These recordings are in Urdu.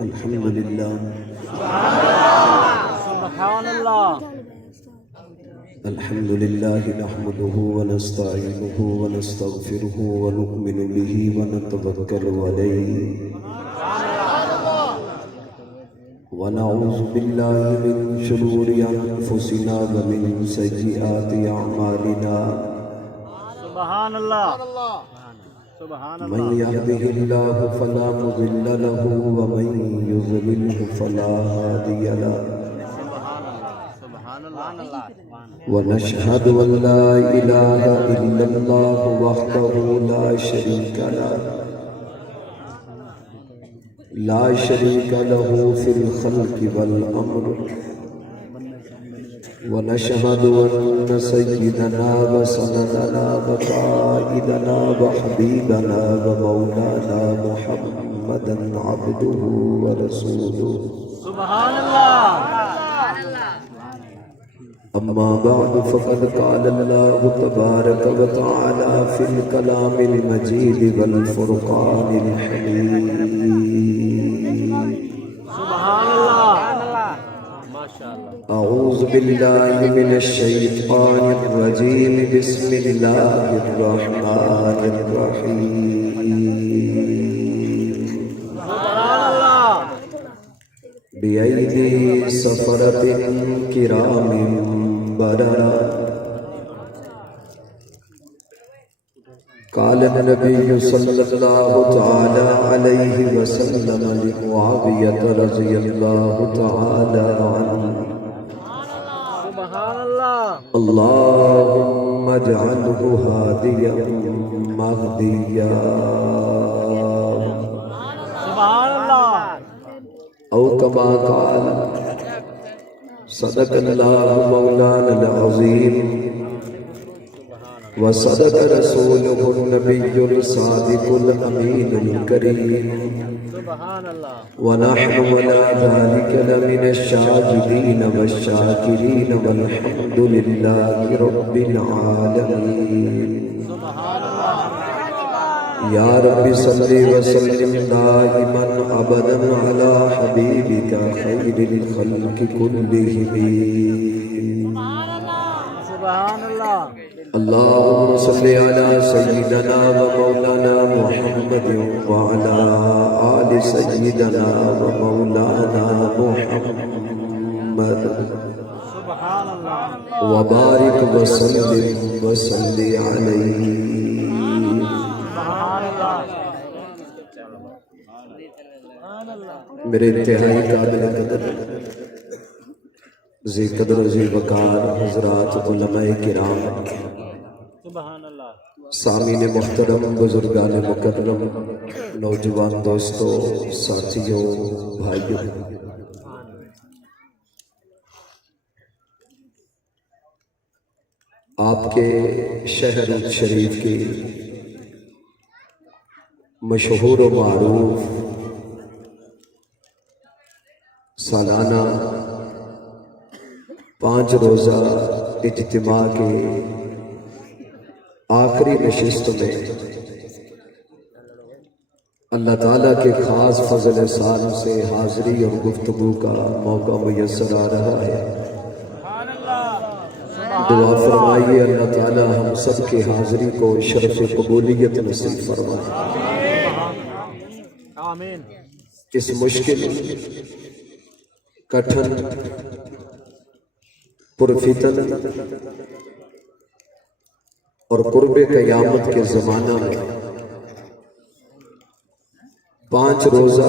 الحمد لله سبحان الله الحمد لله نحمده ونستعينه ونستغفره ونؤمن به ونتوكل عليه ونعوذ بالله من شرور أنفسنا ومن سيئات أعمالنا سبحان الله سبحان من الله يهده الله فلا مضل له ومن يضلله فلا هادي له سبحان الله ونشهد أن لا إله إلا الله وحده لا شريك له في الخلق والأمر ونشهد أن سيدنا وسندنا وقائدنا وحبيبنا ومولانا محمدا عبده ورسوله سبحان الله أما بعد فقد قال الله تبارك وتعالى في الكلام المجيد والفرقان الحميد سبحان الله ما شاء الله أعوذ بالله من الشيطان الرجيم بسم الله الرحمن الرحيم سبحان الله بأيدي سفرة كرام بررا قال النبي صلى الله تعالى عليه وسلم لمعاوية رضي الله تعالى عنه سبحان الله اللهم اجعله هاديا مهديا سبحان الله أو كما قال صدق الله مولانا العظيم وصدق رسوله النبي الصادق الأمين الكريم سبحان الله ونحن على ذلك لمن الشاهدين والشاكرين والحمد لله رب العالمين سبحان الله يا رب صل وسلم دائما أبدا على حبيبك خير الخلق كلهم سبحان الله اللهم صل على سيدنا ومولانا محمد وعلى آل سيدنا ومولانا محمد سبحان الله وبارك وسلم وصل عليه سبحان الله میرے انتہائی قابل قدر ذی قدر و ذی وقار حضرات علماء کرام سبحان الله سامعین محترم بزرگان مکرم نوجوان دوستو ساتھیوں بھائیوں آپ کے شہر شریف کی مشہور و معروف سالانہ 5 روزہ اجتماع کے آخری نشست میں اللہ تعالیٰ کے خاص فضل احسان سے حاضری اور گفتگو کا موقع میسر آ رہا ہے دعا فرمائیے اللہ تعالیٰ ہم سب کی حاضری کو شرف قبولیت نصیب فرمائے آمین اس مشکل کٹھن پرفتن اور قرب قیامت کے زمانہ میں 5 روزہ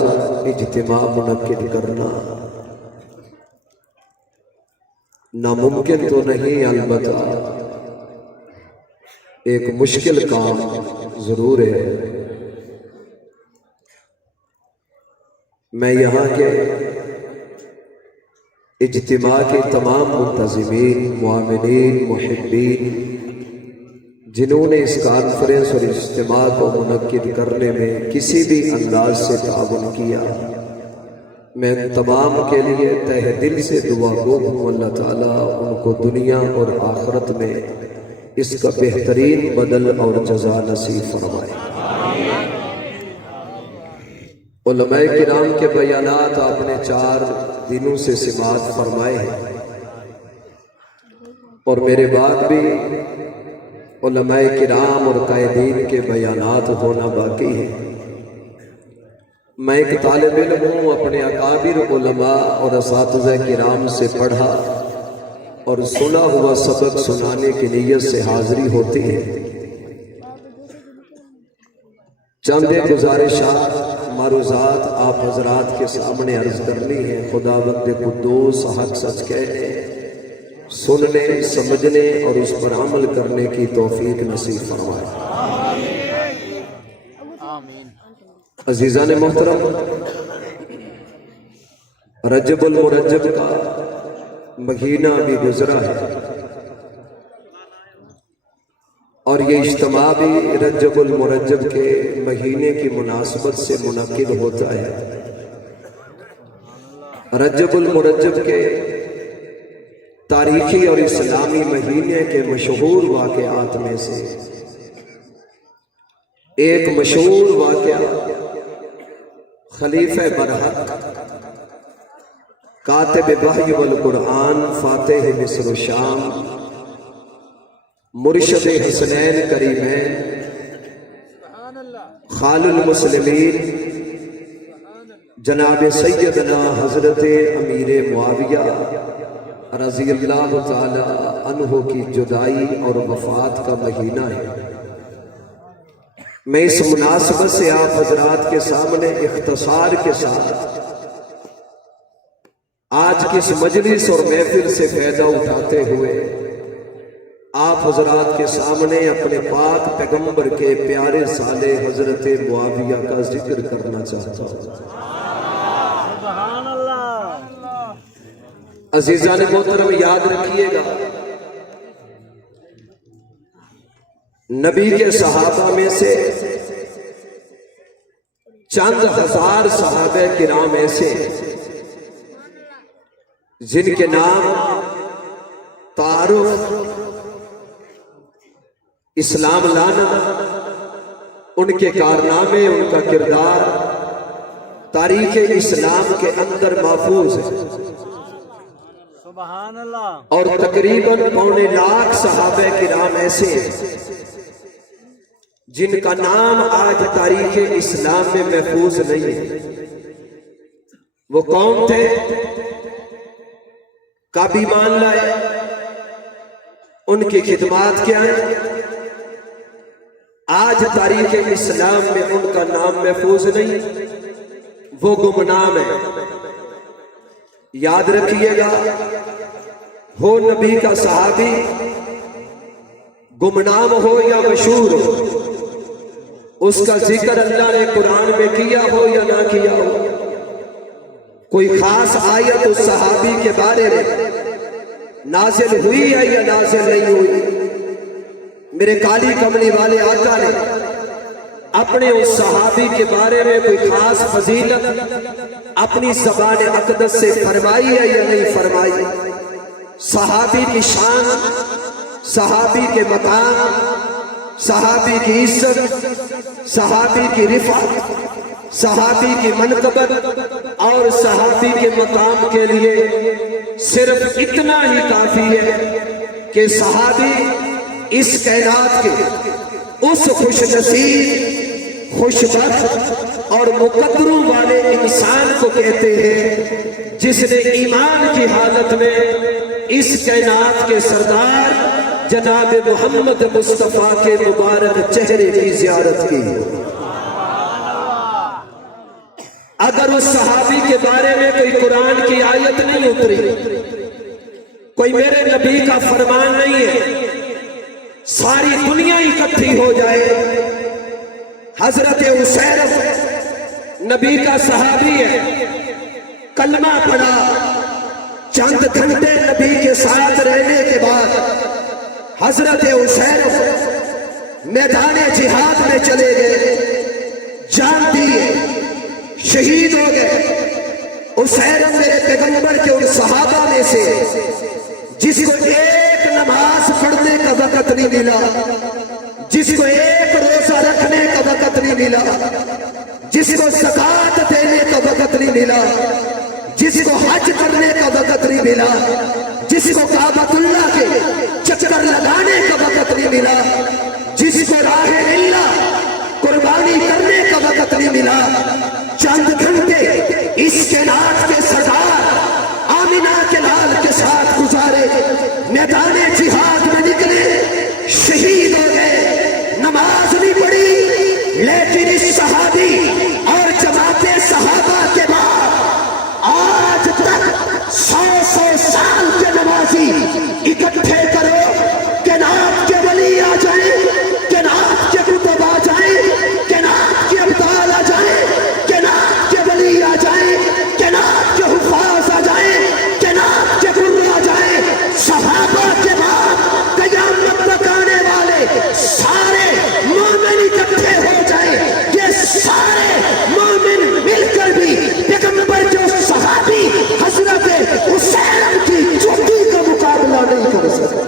اجتماع منعقد کرنا ناممکن تو نہیں، البتہ ایک مشکل کام ضرور ہے۔ میں یہاں کے اجتماع کے تمام منتظمین، معاونین، محبین جنہوں نے اس کانفرنس اور اجتماع کو منعقد کرنے میں کسی بھی انداز سے تعاون کیا، میں تمام کے لیے تہ دل سے دعا گو ہوں اللہ تعالیٰ ان کو دنیا اور آخرت میں اس کا بہترین بدل اور جزا نصیب فرمائے۔ علماء کرام کے بیانات آپ نے 4 دنوں سے سماعت فرمائے ہیں، اور میرے بعد بھی علماء کرام اور قائدین کے بیانات ہونا باقی ہے۔ میں ایک طالب علم ہوں، اپنے اکابر علماء اور اساتذہ کرام سے پڑھا اور سنا ہوا سبق سنانے کی نیت سے حاضری ہوتی ہے۔ چند گزارشات معروضات آپ حضرات کے سامنے عرض کرنی ہے۔ خداوند قدوس حق سچ کہنے، سننے، سمجھنے اور اس پر عمل کرنے کی توفیق نصیب فرمائے۔ آمین۔ عزیزان محترم، رجب المرجب کا مہینہ بھی گزرا ہے، اور یہ اجتماع بھی رجب المرجب کے مہینے کی مناسبت سے منعقد ہوتا ہے۔ رجب المرجب کے تاریخی اور اسلامی مہینے کے مشہور واقعات میں سے ایک مشہور واقعہ خلیفہ برحق، کاتب وحی والقرآن، فاتح مصر و شام، مرشد حسنین کریمین، خال المسلمین، جناب سیدنا حضرت امیر معاویہ رضی اللہ تعالی عنہ کی جدائی اور وفات کا مہینہ ہے۔ میں اس مناسبت سے آپ حضرات کے سامنے اختصار کے ساتھ آج کی اس مجلس اور محفل سے فائدہ اٹھاتے ہوئے آپ حضرات کے سامنے اپنے پاک پیغمبر کے پیارے سالے حضرت معاویہ کا ذکر کرنا چاہتا ہوں۔ سبحان اللہ۔ عزیزان محترم، یاد رکھیے گا، نبی کے صحابہ میں سے چند ہزار صحابہ کرام ایسے جن کے نام تعارف، اسلام لانا، ان کے کارنامے، ان کا کردار تاریخ اسلام کے اندر محفوظ ہے، سبحان اللہ۔ اور تقریباً 2.25 لاکھ صحابہ کرام ایسے ہیں جن کا نام آج تاریخ اسلام میں محفوظ نہیں ہے۔ وہ کون تھے؟ کب ایمان لائے؟ ان کی خدمات کیا ہیں؟ آج تاریخ اسلام میں ان کا نام محفوظ نہیں، وہ گمنام ہے۔ یاد رکھیے گا، ہو نبی کا صحابی، گمنام ہو یا مشہور ہو، اس کا ذکر اللہ نے قرآن میں کیا ہو یا نہ کیا ہو، کوئی خاص آیت اس صحابی کے بارے میں نازل ہوئی ہے یا نازل نہیں ہوئی، میرے کالی کملی والے آقا نے اپنے اس صحابی کے بارے میں کوئی خاص فضیلت اپنی زبان اقدس سے فرمائی ہے یا نہیں فرمائی؟ صحابی کی شان، صحابی کے مقام، صحابی کی عزت، صحابی کی رفعت، صحابی کی منقبت اور صحابی کے مقام کے لیے صرف اتنا ہی کافی ہے کہ صحابی اس کائنات کے اس خوش نصیب، خوش بخت اور مقدروں والے انسان کو کہتے ہیں جس نے ایمان کی حالت میں اس کائنات کے سردار جناب محمد مصطفیٰ کے مبارک چہرے کی زیارت کی۔ اگر اس صحابی کے بارے میں کوئی قرآن کی آیت نہیں اتری، کوئی میرے نبی کا فرمان نہیں ہے، ساری دنیا اکٹھی ہو جائے، حضرت عسیر نبی کا صحابی ہے، کلمہ پڑھا، چند گھنٹے نبی کے ساتھ رہنے کے بعد حضرت عسیر میدان جہاد میں چلے گئے، جان دیے، شہید ہو گئے۔ عسیر میرے پیغمبر کے ان صحابہ میں سے جس کو ایک نماز پڑھنے کا وقت نہیں ملا، جس کو ایک روزہ رکھنے کا وقت نہیں ملا، جس کو زکات دینے کا وقت نہیں ملا، جس کو حج کرنے کا وقت نہیں ملا، جس کو کعبۃ اللہ کے چکر لگانے کا وقت نہیں ملا، جس کو راہ اللہ قربانی کرنے کا وقت نہیں ملا، چند گھنٹے اس کائنات کے سردار آمینہ کے لال کے ساتھ گزارے، میدان جہاد میں نکلے، شہید ہو گئے، نماز نہیں پڑھی، لیکن اس صحابی اور جماعت صحابہ کے بعد آج تک 100 سال کے نمازی اکٹھے کرو کہ نام کے ولی آ جائیں، کہ نام کے کتب آ جائیں، کہ نام کے ابدال آ جائیں، کہ نام کے ولی آ جائیں، کہ نام کے حفاظ آ جائیں، کہ نام کے گرو آ جائیں، صحابہ کے بعد قیامت تک آنے والے سارے مومن اکٹھے ہو جائیں، یہ سارے مومن مل کر بھی پیغمبر جو صحابی حضرت حسین کی چوٹی کا مقابلہ نہیں کر سکتے،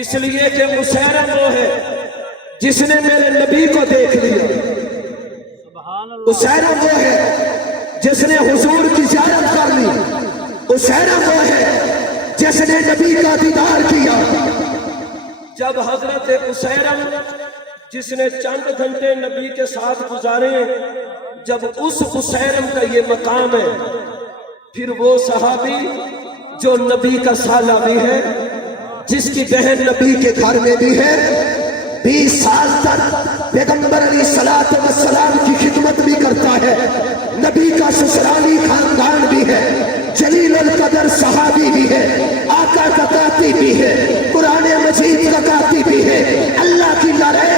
اس لیے کہ مسیرم وہ ہے جس نے میرے نبی کو دیکھ لیا، مسیرم وہ ہے جس نے حضور کی زیارت کر لی، مسیرم وہ ہے جس نے نبی کا دیدار کیا۔ جب حضرت مسیرم جس نے چند گھنٹے نبی کے ساتھ گزارے، جب اس مسیرم کا یہ مقام ہے، پھر وہ صحابی جو نبی کا سالہ بھی ہے، جس کی بہن نبی کے گھر میں بھی ہے، 20 سال تک پیغمبر علیہ السلام کی خدمت بھی کرتا ہے، نبی کا سسرالی خاندان بھی ہے، جلیل القدر صحابی بھی ہے، آقا کا کاتب بھی ہے، قرآن مجید کا کاتب بھی ہے، اللہ کی لڑے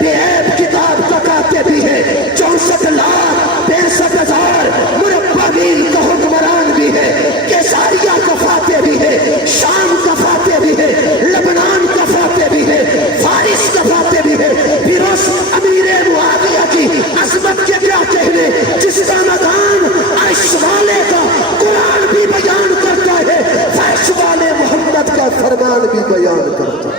بے عیب کتاب کا کاتب بھی ہے، 64,63,000 مربع میل کا حکمران بھی ہے، کیساریہ کا فاتح بھی ہے، شام کا فاتح بھی ہے، لبنان کا فاتح بھی ہے، فارس کا فاتح بھی ہے، پھر اس امیر معاویہ کی عظمت کے کیا کہنے، جس کا مکان عرش والے کا قرآن بھی بیان کرتا ہے، فرش والے محمد کا فرمان بھی بیان کرتا ہے۔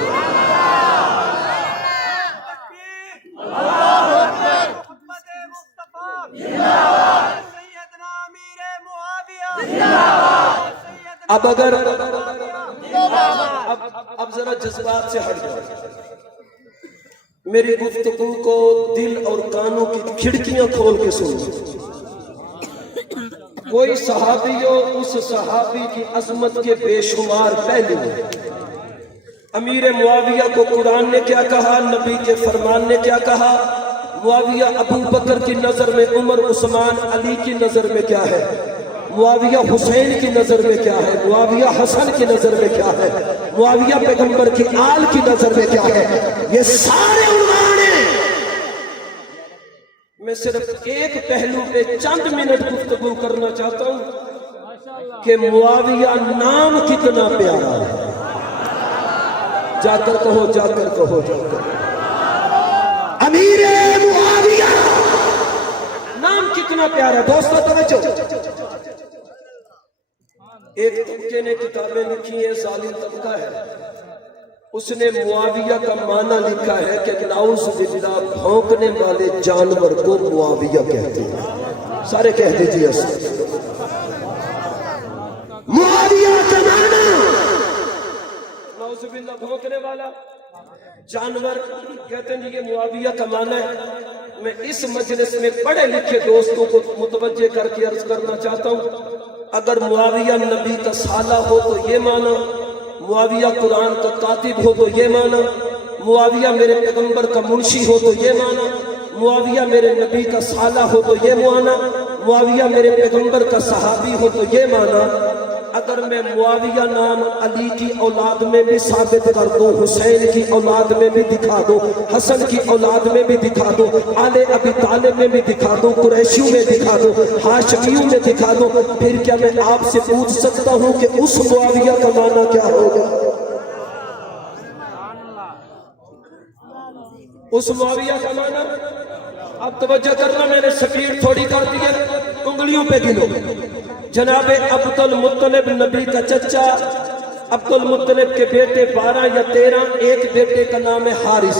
اب اگر اب ذرا جذبات سے ہٹ جاؤ، میری گفتگو کو دل اور کانوں کی کھڑکیاں کھول کے سنو۔ کوئی صحابی ہو، اس صحابی کی عظمت کے بے شمار پہلو ہیں۔ امیر معاویہ کو قرآن نے کیا کہا، نبی کے فرمان نے کیا کہا، معاویہ ابو بکر کی نظر میں، عمر عثمان علی کی نظر میں کیا ہے، معاویہ حسین کی نظر میں کیا ہے، معاویہ حسن کی نظر میں کیا ہے، معاویہ پیغمبر کی آل کی نظر میں کیا ہے، یہ سارے عنوان ہیں۔ میں صرف ایک پہلو پہ چند منٹ گفتگو کرنا چاہتا ہوں کہ معاویہ نام کتنا پیارا ہے۔ جا کر کہو، جا کر کہو، جا کر امیر معاویہ نام کتنا پیارا ہے۔ دوستو توجہ، ایک طبقے نے کتابیں لکھی ہیں، ظالم طبقہ ہے، اس نے معاویہ کا معنی لکھا ہے کہ نعوذ باللہ بھونکنے والے جانور کو معاویہ کہتے ہیں۔ سارے کہہ دیجیے معاویہ کا معنی نعوذ باللہ بھونکنے والا جانور کہتے ہیں، یہ معاویہ کا معنی ہے۔ میں اس مجلس میں پڑھے لکھے دوستوں کو متوجہ کر کے عرض کرنا چاہتا ہوں، اگر معاویہ نبی کا سالہ ہو تو یہ معنی، معاویہ قرآن کا کاتب ہو تو یہ معنی، معاویہ میرے پیغمبر کا منشی ہو تو یہ معنی، معاویہ میرے نبی کا سالہ ہو تو یہ معنی، معاویہ میرے پیغمبر کا صحابی ہو تو یہ معنی۔ اگر میں معاویہ نام علی کی اولاد میں بھی ثابت کر دوں، حسین کی اولاد میں بھی دکھا دوں، حسن کی اولاد میں بھی دکھا دوں، آل ابی طالب میں بھی دکھا دوں، قریشیوں میں دکھا دوں، ہاشمیوں میں دکھا دوں، پھر کیا میں آپ سے پوچھ سکتا ہوں کہ اس معاویہ کا معنی کیا ہوگا؟ اس معاویہ کا معنی اب توجہ کرنا، میں نے سپیڈ تھوڑی کر دی ہے، انگلیوں پہ گنو۔ جناب عبد المطلب نبی کا چچا، عبد المطلب کے بیٹے 12 یا 13، ایک بیٹے کا نام ہے حارث،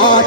8।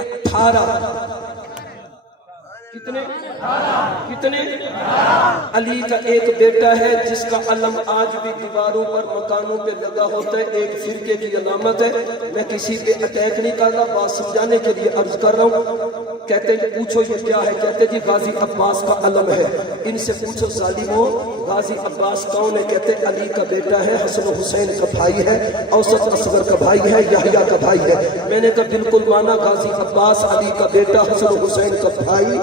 18। کتنے کتنے؟ علی کا ایک بیٹا ہے جس کا علم آج بھی دیواروں پر مکانوں پہ لگا ہوتا ہے، ایک فرقے کی علامت ہے۔ میں کسی پہ اٹیک نہیں کر رہا، بات سمجھانے کے لیے عرض کر رہا ہوں۔ کہتے ہیں پوچھو یہ کیا ہے؟ کہتے جی غازی عباس کا علم ہے۔ ان سے پوچھو ظالموں غازی عباس کون ہے؟ کہتے علی کا بیٹا ہے، حسن و حسین کا بھائی ہے، اوسط اصغر کا بھائی ہے، یحییٰ کا بھائی ہے۔ میں نے کہا بالکل مانا، غازی عباس علی کا بیٹا، حسن و حسین کا بھائی،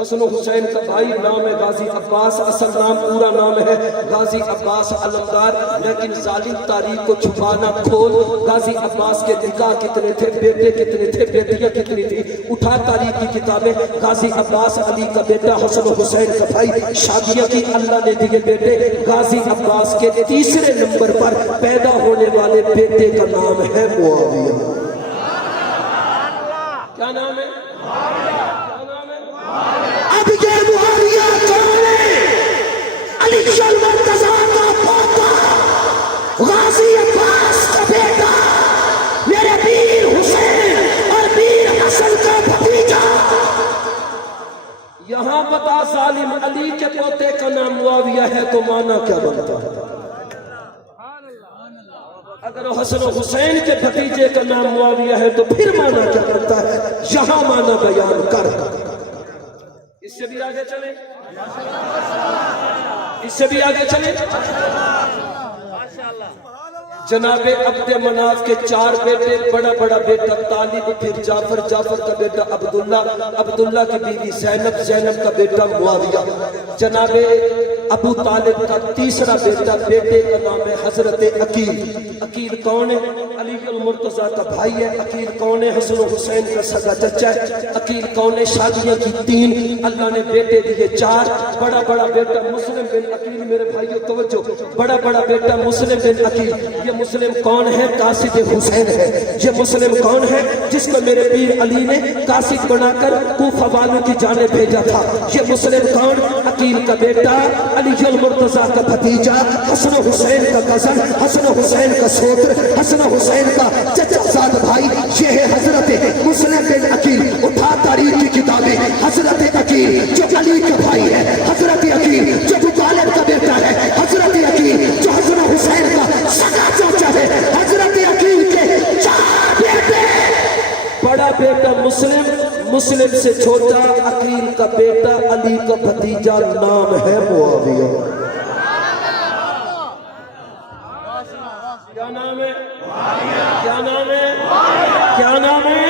حسن و حسین کا بھائی، نام ہے غازی عباس، اصل نام پورا نام ہے غازی عباس علمدار۔ لیکن ظالم تاریخ کو چھپانا کھول، غازی عباس کے نکاح کتنے تھے، بیٹے کتنے تھے، بیٹیاں کتنی تھی، اٹھا تاریخ کی کتابیں۔ غازی عباس علی کا بیٹا، حسن و حسین کا بھائی، شادیاں کی اللہ نے دیے بیٹے۔ غازی عباس کے تیسرے نمبر پر پیدا ہونے والے بیٹے کا نام ہے معاویہ۔ کیا نام ہے؟ اب یہ معاویہ کون ہے؟ علی المرتضیٰ کا پوتا، غازی عباس کا بیٹا، میرے پیر حسین اور پیر حسن کا بھتیجا۔ یہاں بتا ظالم علی کے پوتے کا نام معاویہ ہے تو مانا کیا بنتا ہے؟ اگر حسن و حسین کے بھتیجے کا نام معاویہ ہے تو پھر مانا کیا بنتا ہے؟ یہاں مانا بیان کر۔ اس سے بھی آگے چلیں، اس سے بھی آگے چلیں۔ جناب عبد مناف کے 4 بیٹے، بڑا بڑا بیٹا طالب، پھر جعفر، جعفر کا بیٹا عبداللہ، عبداللہ کی بیوی زینب، زینب کا بیٹا معاویہ۔ جناب ابو طالب کا تیسرا بیٹا، بیٹے کا نام ہے حضرت عقیل۔ عقیل کون ہے؟ علی المرتضیٰ کا بھائی ہے۔ عقیل کون ہے؟ حسن و حسین کا سگا چچا ہے۔ عقیل کون ہے؟ شادیاں کی 3، اللہ نے بیٹے دیے 4۔ بڑا بڑا بیٹا مسلم بن عقیل، میرے بھائیو توجہ، بڑا بڑا بیٹا مسلم بن عقیل۔ یہ مسلم کون ہے؟ قاصد حسین ہے۔ یہ مسلم کون ہے؟ جس کو میرے پیر علی نے قاصد بنا کر کوفہ والوں کی جانب بھیجا تھا۔ یہ مسلم کون؟ عقیل کا بیٹا، علی المرتضیٰ کا بھتیجا، حسن و حسین کا کزن، حسن و حسین کا سوتر، حسن و حسین کا چچا زاد بھائی۔ یہ ہے حضرت مسلم بن عقیل۔ اٹھا تاریخ کی کتابیں، حضرت عقیل جو علی کا بھائی ہے، حضرت عقیل جو ابو طالب کا بیٹا ہے، حضرت عقیل جو حسن و حسین کا سگا چچا ہے، حضرت عقیل کے 4 بیٹے۔ بڑا بیٹا مسلم، مسلم سے چھوٹا عقیل کا بیٹا، علی کا بھتیجا، نام ہے معاویہ۔ کیا نام ہے؟ کیا نام ہے؟ کیا نام ہے؟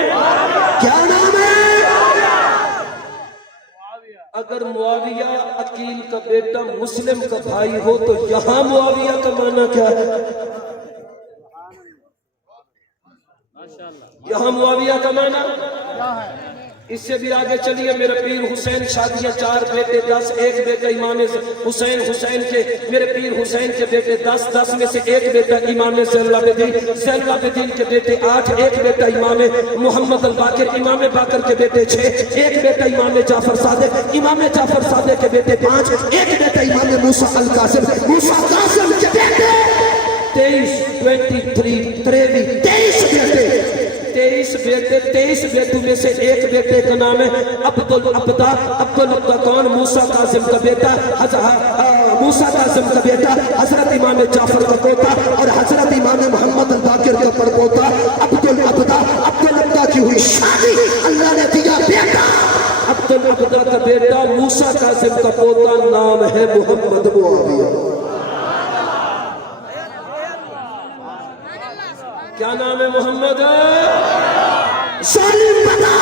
کیا نام ہے؟ اگر معاویہ عقیل کا بیٹا مسلم کا بھائی ہو تو یہاں معاویہ کا معنی کیا ہے؟ یہاں معاویہ کا معنی اس سے بھی آگے چلیے۔ میرے پیر حسین شادیاں 4 بیٹے 10، ایک بیٹا امام حسین، حسین کے میرے پیر حسین کے بیٹے 10، 10 میں سے ایک بیٹا امام زین العابدین، زین العابدین کے بیٹے 8، ایک بیٹا امام محمد الباقر، امام باقر کے بیٹے 6، ایک بیٹا امام جعفر صادق، امام جعفر صادق کے بیٹے 5، ایک بیٹا امام موسیٰ القاسم، موسیٰ قاسم کے بیٹے 23، 23 23 بیٹے۔ 23 بیٹے، 23 بیٹوں میں سے ایک بیٹے کا نام ہے عبدالعبدہ۔ عبدالعبدہ کون؟ موسیٰ قاسم کا بیٹا، موسیٰ قاسم کا بیٹا، حضرت امام جعفر کا پوتا اور حضرت امام محمد الباقر کا پڑپوتا عبدالعبدہ۔ عبدالعبدہ کی ہوئی شادی، اللہ نے دیا بیٹا۔ عبدالعبدہ کا بیٹا موسیٰ قاسم کا پوتا، نام ہے محمد معاویہ۔ کیا نام ہے؟ محمد۔ ظالم بتا۔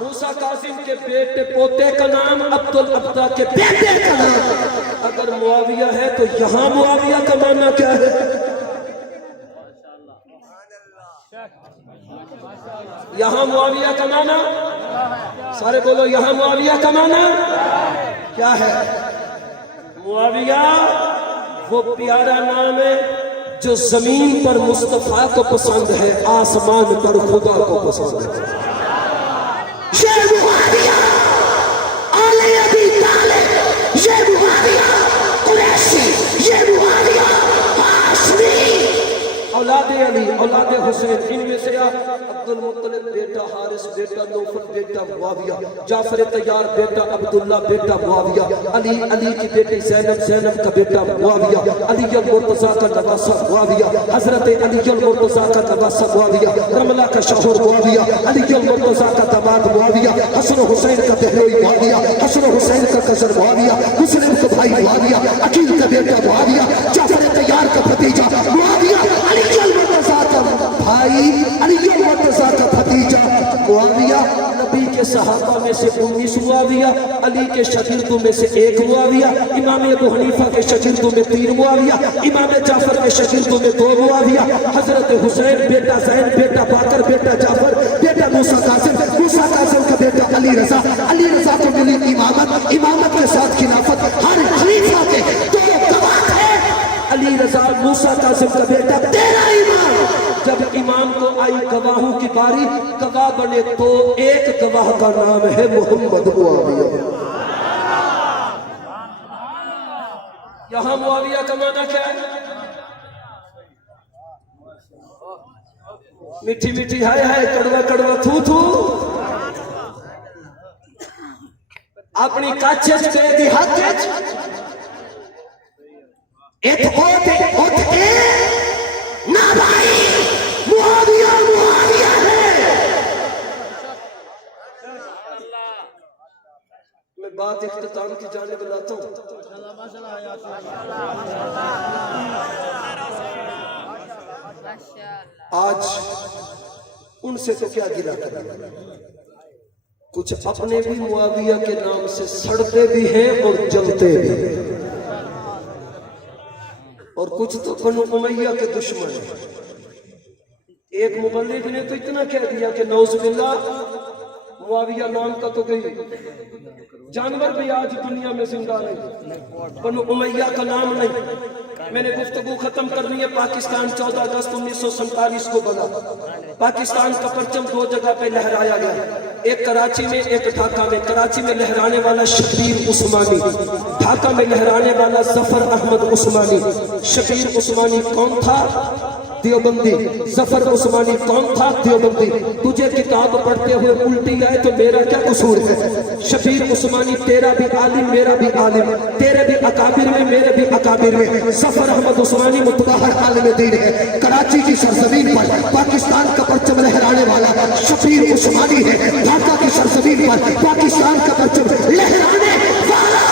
موسیٰ قاسم کے بیٹے پوتے کا نام عبدالعبدہ کے بیٹے کا نام۔ اگر معاویہ ہے تو یہاں معاویہ کا معنی کیا ہے؟ یہاں معاویہ کا معنی سارے بولو، یہاں معاویہ کا معنی کیا ہے؟ معاویہ وہ پیارا نام ہے جو زمین پر مصطفیٰ کو پسند ہے، آسمان پر خدا کو پسند ہے۔ یہ معاویہ آل ابی طالب، یہ معاویہ قریشی، یہ معاویہ ہاشمی، اولاد علی اولاد حسین، ان میں سے عبد المطلب بیٹا حارث بیٹا نوفل بیٹا معاویہ، جعفر طیار بیٹا عبداللہ بیٹا معاویہ، علی کی بیٹی زینب کا بیٹا معاویہ، علی المرتضیٰ کا نواسہ معاویہ، حضرت علی المرتضیٰ کا نواسہ معاویہ، رملہ کا شوہر معاویہ، علی المرتضیٰ کا داماد معاویہ، حسن و حسین کا بہنوئی معاویہ، حسن و حسین کا کزن معاویہ، مسلم کا بھائی معاویہ، عقیل کا بیٹا معاویہ، جعفر طیار کا بھتیجا معاویہ، علی المرتضیٰ کا بھائی، علی المرتضیٰ کا بھتیجا معاویہ، نبی کے صحابہ میں سے 19 معاویہ، علی کے شاگردوں میں سے 1 معاویہ، امام ابو حنیفہ کے شاگردوں میں 3 معاویہ، امام جعفر کے شاگردوں میں 2 معاویہ، حضرت حسین بیٹا زین بیٹا باقر بیٹا جعفر بیٹا موسیٰ قاسم کا بیٹا علی رضا کو ملی امامت کے ساتھ خلافت، ہر خلیفہ کے 2 گواہ تھے، علی رضا موسیٰ قاسم کا بیٹا 13 امام۔ جب امام کو آئی گواہوں کی باری، گواہ بنے تو ایک گواہ کا نام ہے محمد معاویہ۔ یہاں معاویہ کا معنی کیا ہے؟ میٹھی میٹھی ہائے ہائے کڑوا کڑوا تھو تھو، اپنی کچھ دے دی ہاتھ ایک اوت کے نہ بھائی معاویہ ہے۔ میں بات اختتام کی جانب لاتا ہوں۔ آج ان سے تو کیا گلا کرنا، کچھ اپنے بھی معاویہ کے نام سے سڑتے بھی ہیں اور جلتے بھی ہیں، اور کچھ تو بنو امیہ کے دشمن ہیں۔ ایک مبلغ نے تو اتنا کہہ دیا کہ نعوذ باللہ معاویہ نام کا تو گئی، جانور بھی آج دنیا میں زندہ نہیں، بنو امیہ کا نام نہیں۔ میں نے گفتگو ختم کرنی ہے۔ پاکستان 14 اگست 1947 کو بنا۔ پاکستان کا پرچم 2 جگہ پہ لہرایا گیا، ایک کراچی میں ایک ڈھاکہ میں۔ کراچی میں لہرانے والا شبیر عثمانی، ڈھاکہ میں لہرانے والا ظفر احمد عثمانی۔ شبیر عثمانی کون تھا؟ دیوبندی۔ ظفر عثمانی کون تھا؟ دیوبندی۔ تجھے کتاب پڑھتے ہوئے الٹی آئے تو میرا کیا قصور ہے؟ شبیر عثمانی تیرا بھی عالم میرا بھی عالم، تیرے بھی اکابر میں میرے بھی اکابر میں۔ ظفر احمد عثمانی متبحر عالم دین ہے۔ کراچی کی سرزمین پر پاکستان کا پرچم لہرانے والا شبیر عثمانی ہے۔ ڈھاکہ کی سرزمین پر پاکستان کا پرچم لہرانے والا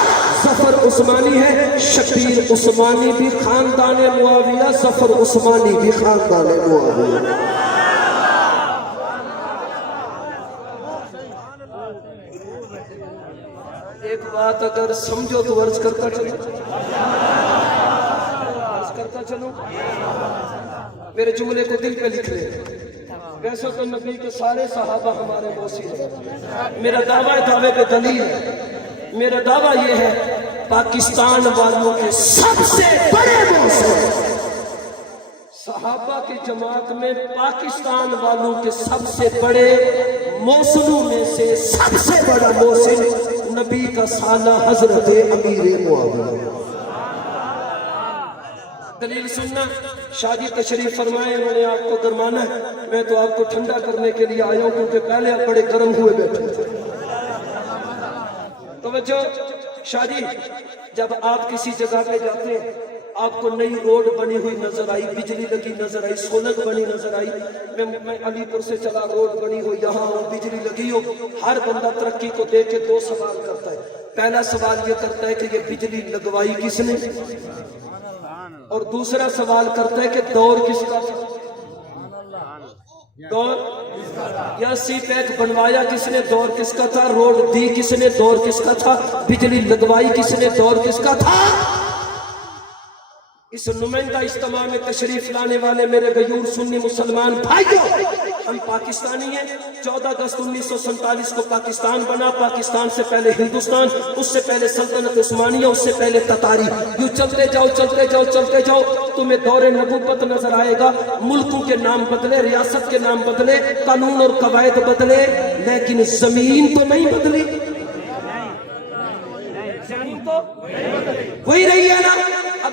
ظفر عثمانی ہے۔ شبیر عثمانی بھی خاندان معاویہ، ظفر عثمانی بھی خاندان معاویہ۔ ایک بات اگر سمجھو تو عرض کرتا چلوں، میرے جملے کو دل پہ لکھ لے۔ ویسے تو نبی کے سارے صحابہ ہمارے موسی ہیں، میرا دعوے پہ دلیل ہے۔ میرا دعویٰ یہ ہے پاکستان والوں کے سب سے بڑے موسم، صحابہ کی جماعت میں پاکستان والوں کے سب سے بڑے موسموں میں سے سب سے بڑا موسم نبی کا سالہ حضرت امیر معاویہ۔ دلیل سننا، شادی تشریف فرمائے، میں نے آپ کو گرمانا ہے، میں تو آپ کو ٹھنڈا کرنے کے لیے آیا ہوں کیونکہ پہلے آپ بڑے گرم ہوئے بیٹھے تھے۔ توجہ، شادی جب آپ کسی جگہ پہ جاتے ہیں، آپ کو نئی روڈ بنی ہوئی نظر آئی، بجلی لگی نظر آئی، سولر بنی نظر آئی، میں علی پور سے چلا، روڈ بنی ہو یہاں ہو، بجلی لگی ہو، ہر بندہ ترقی کو دیکھ کے 2 سوال کرتا ہے۔ پہلا سوال یہ کرتا ہے کہ یہ بجلی لگوائی کس نے، اور دوسرا سوال کرتا ہے کہ دور کس کا تھا، دور یا سی پیک بنوایا کس نے، دور کس کا تھا، روڈ دی کس نے، دور کس کا تھا، بجلی لگوائی کس نے، دور کس کا تھا۔ اس نمائندہ اجتماع میں تشریف لانے والے میرے غیور سنی مسلمان بھائیوں، ہم پاکستانی ہیں۔ 14 اگست 1947 کو پاکستان بنا۔ پاکستان سے پہلے ہندوستان، اس سے پہلے سلطنت عثمانیہ، اس سے پہلے تتاری۔ یوں چلتے جاؤ چلتے جاؤ چلتے جاؤ، تمہیں دور نبوت نظر آئے گا۔ ملکوں کے نام بدلے، ریاست کے نام بدلے، قانون اور قواعد بدلے، لیکن زمین تو نہیں بدلی، زمین تو وہی رہی ہے نا۔ اب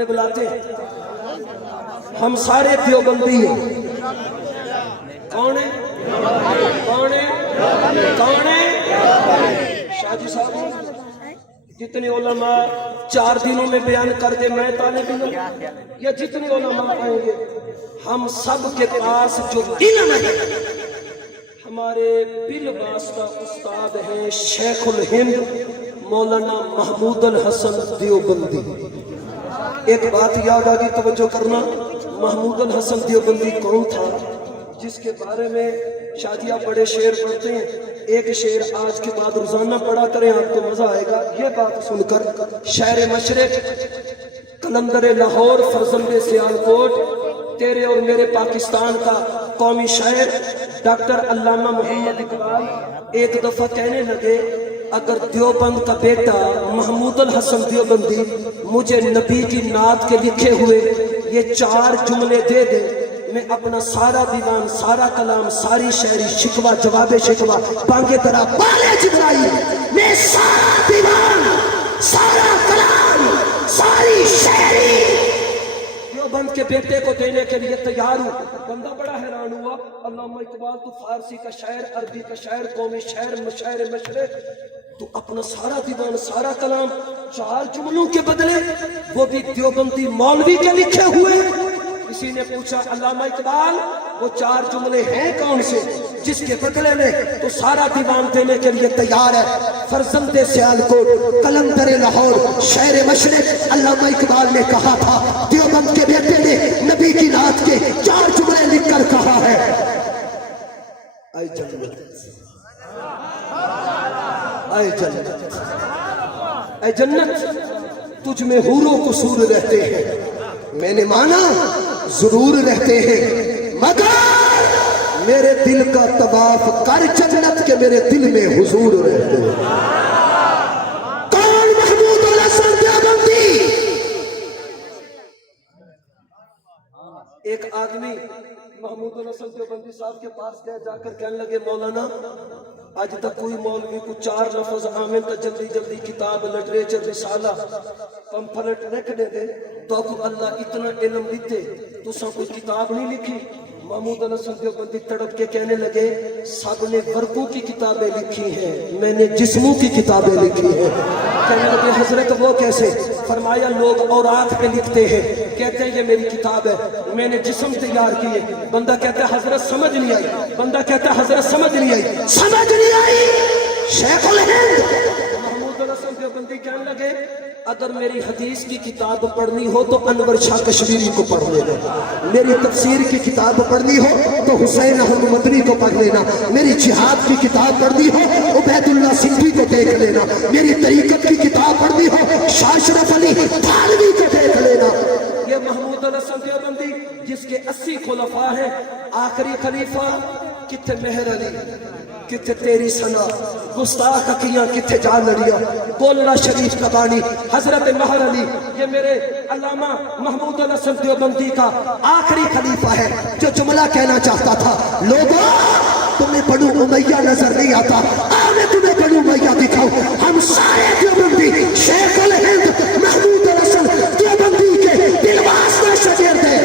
کتنے بلاتے ہیں؟ ہم سارے دیوبندی ہیں. کون ہے؟ کون ہے؟ کون ہے؟ شاہ جی صاحب جتنے علماء 4 دنوں میں بیان کر دے میں طالب علم، یا جتنے علماء آئیں گے ہم سب کے پاس جو علم ہے ہمارے بالواسطہ استاد ہیں شیخ الہند مولانا محمود الحسن دیوبندی. ایک بات یاد آ گئی، توجہ کرنا. محمود الحسن دیوبندی کون تھا جس کے بارے میں شادیہ بڑے شعر پڑھتے ہیں؟ ایک شعر آج کے بعد روزانہ پڑھا کریں، آپ کو مزہ آئے گا یہ بات سن کر. شہر مشرق، قلندر لاہور، فرزند سیالکوٹ، تیرے اور میرے پاکستان کا قومی شاعر ڈاکٹر علامہ محمد اقبال ایک دفعہ کہنے لگے اگر دیوبند کا بیٹا محمود الحسن دیوبندی مجھے نبی کی نعت کے لکھے ہوئے یہ 4 جملے دے دے، میں اپنا سارا دیوان، سارا کلام، ساری شاعری، شکوہ جواب شکوہ، بانگے طرح بالے جبرائیل میں سارا دیوان، سارا کلام، ساری شاعری دیوبند کے بیٹے کو دینے کے لیے تیار ہوں. بندہ بڑا حیران ہوا. علامہ اقبال تو فارسی کا شاعر، عربی کا شاعر، قومی شاعر، مشاعر مشرق، تو اپنا سارا دیوان، سارا کلام 4 جملوں کے بدلے وہ بھی دیوبندی مولوی کے لکھے ہوئے. کسی نے پوچھا علامہ اقبال وہ 4 جملے ہیں کون سے جس کے بدلے میں تو سارا دیوان دینے کے لیے تیار ہے؟ فرزند سیالکوٹ، قلندر لاہور، شہر مشرق. علامہ اقبال نے کہا تھا دیوبند کے بیٹے نے نبی کی نعت کے 4 جملے لکھ کر کہا ہے اے جنت، اے جنت، اے جنت تجھ میں حور و قصور رہتے ہیں. میں نے مانا ضرور رہتے ہیں، مگر میرے دل کا طواف کر جنت کے میرے دل میں حضور رہتے ہیں. کون محمود الحسن دیوبندی؟ ایک آدمی محمود الحسن دیوبندی صاحب کے پاس گئے، جا کر کہنے لگے مولانا آج تک کوئی مولوی کو 4 لفظ آمین تو جلدی جلدی کتاب، لٹریچر، رسالہ، پمفلٹ لکھ دے دے تو آپ اللہ اتنا علم دیتے تو سب کوئی کتاب نہیں لکھی. محمود الحسن دیوبندی تڑپ کے کہنے لگے سب نے ورقوں کی کتابیں لکھی ہیں، میں نے جسموں کی کتابیں لکھی ہیں. کہنے لگے حضرت وہ کیسے؟ فرمایا لوگ اوراق پہ لکھتے ہیں، کہتے ہیں یہ میری کتاب ہے، میں نے جسم تیار کیے. بندہ کہتا ہے حضرت سمجھ نہیں آئی، بندہ کہتا ہے حضرت سمجھ نہیں آئی، سمجھ نہیں آئی. شیخ الہند محمود الحسن دیوبندی کہنے لگے اگر میری حدیث کی کتاب پڑھنی ہو تو انور شاہ کشمیری کو پڑھ لینا، میری تفسیر کی کتاب پڑھنی ہو تو حسین احمد مدنی کو پڑھ لینا، میری جہاد کی کتاب پڑھنی ہو عبید اللہ سندھی کو دیکھ لینا، میری طریقت کی کتاب پڑھنی ہو شاہ اشرف علی تھانوی کو دیکھ لینا. یہ محمود الحسن دیوبندی جس کے 80 خلفاء ہیں، آخری خلیفہ کتھے مہر علی، کتھے تیری سنا، گستاخ اکیاں کتھے جان لڑیا، گولڑا شریف کا بانی حضرت مہر علی. یہ میرے علامہ محمود الحسن دیوبندی کا آخری خلیفہ ہے جو جملہ کہنا چاہتا تھا لوگوں تمہیں بنو امیہ نظر نہیں آتا، میں تمہیں بنو امیہ دکھاؤں. ہم سارے دیوبندی شیخ الہند محمود الحسن دیوبندی کے بالواسطہ شاگرد ہیں.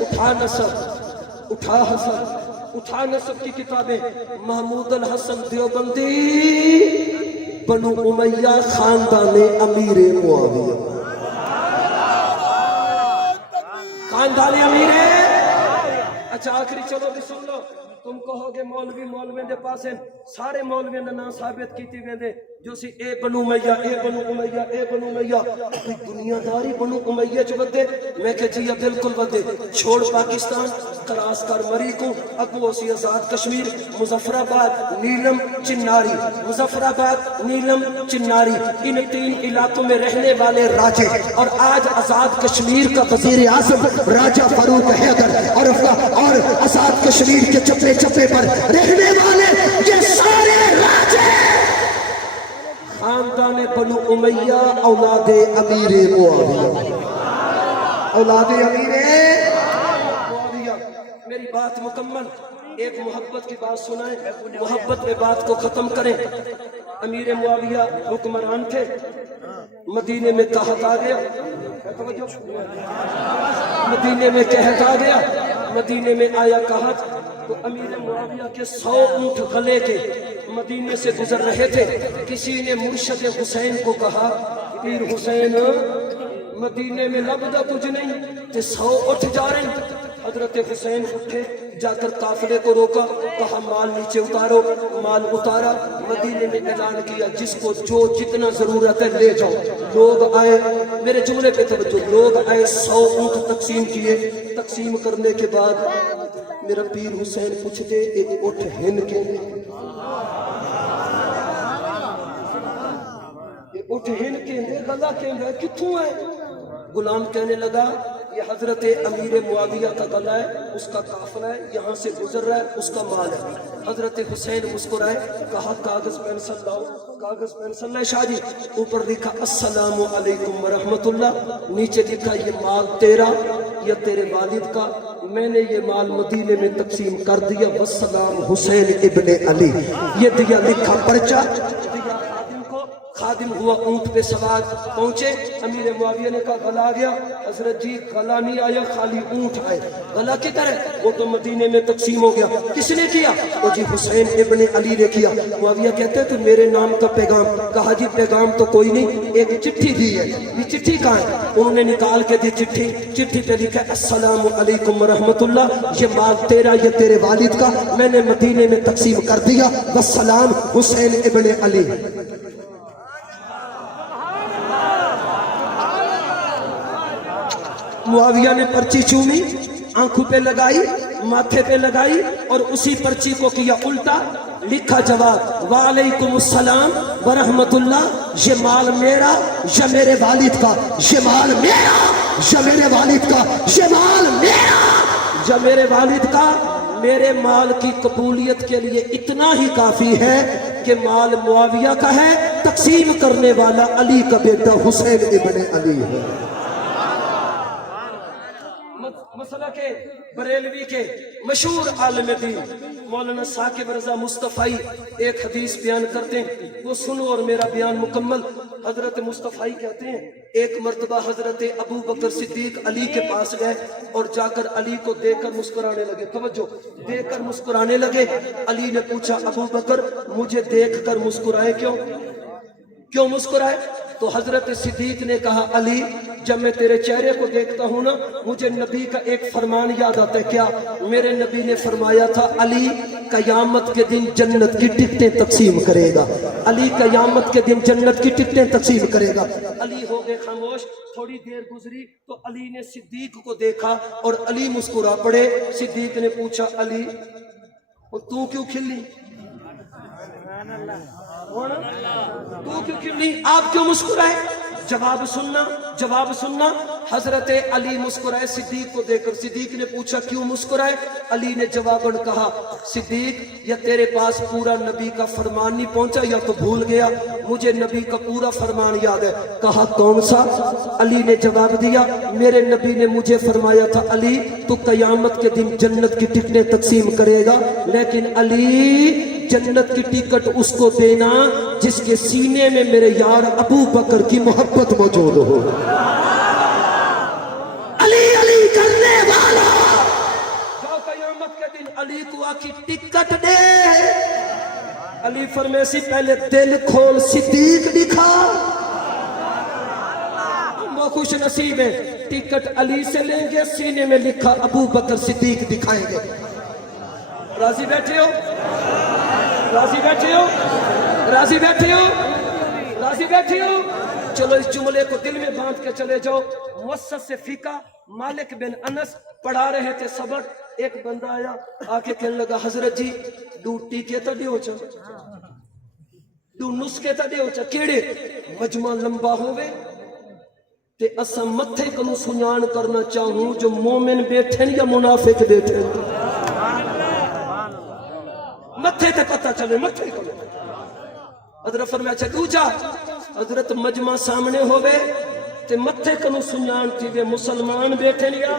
اٹھا نصب، اٹھا حسن، اٹھا نصب کی کتابیں. محمود الحسن دیوبندی بنو امیہ خاندان امیر معاویہ، خاندان امیر ہے. اچھا آخری چلو بھی سن لو. تم کہو گے مولوی مولوی دے پاس ہیں، سارے مولویوں نے نام ثابت کیتی ویندے جو سی اے بنو امیہ، اے بنو امیہ، اے بنو امیہ. کوئی دنیا داری بنو امیہ چ ودے؟ میں کہ جی بالکل ودے. چھوڑ پاکستان، کراس کر مری کو ابو اسی آزاد کشمیر، مظفر آباد، نیلم، چناری، مظفر آباد، نیلم، چناری، ان 3 علاقوں میں رہنے والے راجے اور آج آزاد کشمیر کا وزیر اعظم راجہ فاروق حیدر اور آزاد کشمیر کے چپے چپے پر رہنے والے یہ سارے راجے خاندان بنو امیہ اولاد امیر معاویہ، اولاد امیر معاویہ. میری بات مکمل، ایک محبت کی بات سنائیں، محبت میں بات کو ختم کریں. امیر معاویہ حکمران تھے، مدینے میں قحط آ گیا، مدینے میں قحط آ گیا، مدینے میں آیا قحط، تو امیر معاویہ کے 100 اونٹ غلے کے مدینے سے گزر رہے تھے۔ کسی نے مرشد حسین کو کہا پیر حسین مدینے میں لبدا کچھ نہیں تے 100 اٹھ جا رہے ہیں۔ حضرت حسین اٹھے، جا کر قافلے کو روکا، کہا مال نیچے اتارو، مال اتارا، مدینے میں اعلان کیا جس کو جو جتنا ضرورت ہے لے جاؤ۔ لوگ آئے، میرے جملے پہ توجہ، لوگ آئے، 100 اونٹ تقسیم کیے، تقسیم کرنے کے بعد میرا پیر حسین پوچھتے ایک اٹھ ہن کے اٹھ ہن کے گلا کہ کتوں ہے؟ غلام کہنے لگا یہ حضرت امیر معاویہ کا گلا ہے، اس کا قافلہ ہے، یہاں سے گزر رہا ہے، اس کا مال ہے۔ حضرت حسین مسکرائے، کہا کاغذ پینسل لاؤ، کاغذ پینسل لائے شاہ جی، اوپر لکھا السلام علیکم ورحمت اللہ، نیچے لکھا یہ مال تیرا یا تیرے والد کا، میں نے یہ مال مدینے میں تقسیم کر دیا، والسلام حسین ابن علی، یہ دیا لکھا پرچہ، دیا خادم کو، خادم ہوا اونٹ پہ سوار، پہنچے، امیر معاویہ نے کہا گلا آ گیا، حضرت جی گلا نہیں آیا، خالی اونٹ آئے۔ گلا کدھر ہے؟ وہ تو مدینے میں تقسیم ہو گیا۔ کس نے کیا؟ وہ جی حسین ابن علی نے کیا۔ معاویہ کہتے ہیں تو میرے نام کا پیغام، کہا جی پیغام تو کوئی نہیں، ایک چٹھی دی ہے، یہ چٹھی کہاں ہے؟ انہوں نے نکال کے دی چٹھی، چٹھی پہ لکھا السلام علیکم ورحمت اللہ، یہ مال تیرا یا تیرے والد کا، میں نے مدینے میں تقسیم کر دیا، والسلام حسین ابن علی۔ معاویہ نے پرچی چومی، آنکھوں پہ لگائی، ماتھے پہ لگائی، اور اسی پرچی کو کیا الٹا، لکھا جواب وعلیکم السلام ورحمت اللہ، یہ مال میرا یا میرے والد کا، یہ مال میرا یا میرے والد کا، یہ مال میرا یا میرے والد کا۔ میرے مال کی قبولیت کے لیے اتنا ہی کافی ہے کہ مال معاویہ کا ہے، تقسیم کرنے والا علی کا بیٹا حسین ابن علی ہے۔ مسئلہ کے بریلوی کے مشہور عالم دین مولانا ثاقب رضا مصطفی ایک حدیث بیان کرتے ہیں، وہ سنو اور میرا بیان مکمل۔ حضرت مصطفی کہتے ہیں ایک مرتبہ حضرت ابو بکر صدیق علی کے پاس گئے اور جا کر علی کو دیکھ کر مسکرانے لگے، توجہ، دیکھ کر مسکرانے لگے۔ علی نے پوچھا ابو بکر مجھے دیکھ کر مسکرائے کیوں مسکرائے؟ تو حضرت صدیق نے کہا علی جب میں تیرے چہرے کو دیکھتا ہوں نا مجھے نبی کا ایک فرمان یاد آتا ہے۔ کیا؟ میرے نبی نے فرمایا تھا علی قیامت کے دن جنت کی ٹکٹیں تقسیم کرے گا، علی قیامت کے دن جنت کی ٹکٹیں تقسیم کرے گا۔ علی ہو گئے خاموش، تھوڑی دیر گزری تو علی نے صدیق کو دیکھا اور علی مسکرا پڑے۔ صدیق نے پوچھا علی تو کیوں کھلی؟ تو کیوں کھلی؟ آپ کیوں مسکرائے؟ جواب سننا۔ حضرت علی مسکرائے صدیق کو دیکھ کر۔ صدیق نے پوچھا کیوں مسکرائے؟ علی نے جواباً کہا صدیق یا تیرے پاس پورا نبی کا فرمان نہیں پہنچا یا تو بھول گیا، مجھے نبی کا پورا فرمان یاد ہے۔ کہا کون سا؟ علی نے جواب دیا میرے نبی نے مجھے فرمایا تھا علی تو قیامت کے دن جنت کی ٹکٹیں تقسیم کرے گا، لیکن علی جنت کی ٹکٹ اس کو دینا جس کے سینے میں میرے یار ابو بکر کی محبت موجود ہو۔ علی علی کرنے والا جو قیامت کے دن علی کو آ کی ٹکٹ دے، علی فرمائے سی پہلے دل کھول صدیق دکھا، وہ خوش نصیب ہے ٹکٹ علی سے لیں گے، سینے میں لکھا ابو بکر صدیق دکھائیں گے۔ راضی بیٹھے ہو؟ راضی بیٹھے ہو؟ راضی بیٹھے ہو؟ راضی بیٹھے ہو؟ چلو اس جملے کو دل میں باندھ کے چلے جاؤ۔ مؤسس فقہ مالک بن انس پڑھا رہے تھے سبق، ایک بندہ آیا آ کے کہنے لگا حضرت جی دو ٹیکے تا دیو چا، دو نسخے تا دیو چا، کیڑے؟ مجمع لمبا ہوئے تے اسا متھے کنو سنیان کرنا چاہوں جو مومن بیٹھیں یا منافق بیٹھیں، متھے تے پتہ چلے، متھے کنو۔ حضرت فرمایا اچھا دوجا، حضرت مجمع سامنے ہوئے تے متھے کنو سنیان تھی وے مسلمان بیٹھیں یا